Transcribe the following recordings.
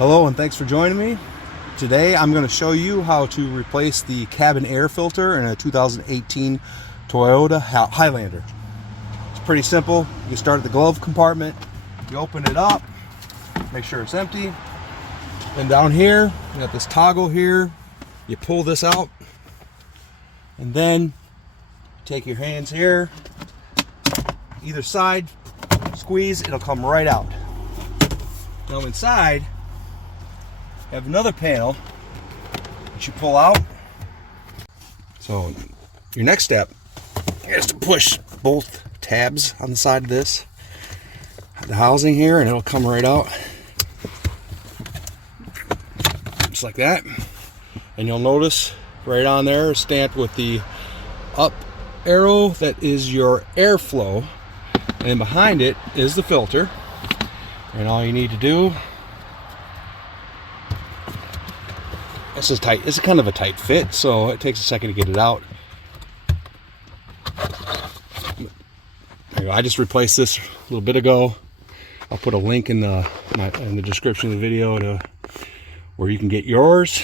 Hello and thanks for joining me. Today I'm going to show you how to replace the cabin air filter in a 2018 Toyota Highlander. It's pretty simple. You start at the glove compartment, you open it up, make sure it's empty. Then down here, you got this toggle here. You pull this out and then take your hands here, either side, squeeze, it'll come right out. Now inside, you have another panel that you pull out. So your next step is to push both tabs on the side of this, the housing here, and it'll come right out. Just like that. And you'll notice right on there, stamped with the up arrow, that is your airflow. And behind it is the filter. And all you need to do, this is tight. It's kind of a tight fit, so it takes a second to get it out. There you go. I just replaced this a little bit ago. I'll put a link in the description of the video to where you can get yours.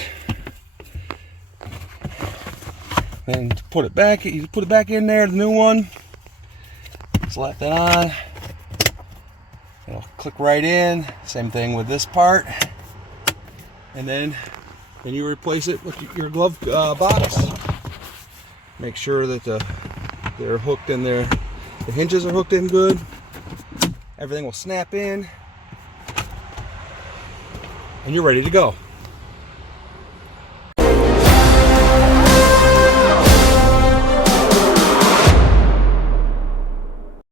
Then to put it back, you put it back in there, the new one. Slap that on. It'll click right in. Same thing with this part. And then you replace it with your glove box. Make sure that they're hooked in there. The hinges are hooked in good. Everything will snap in. And you're ready to go.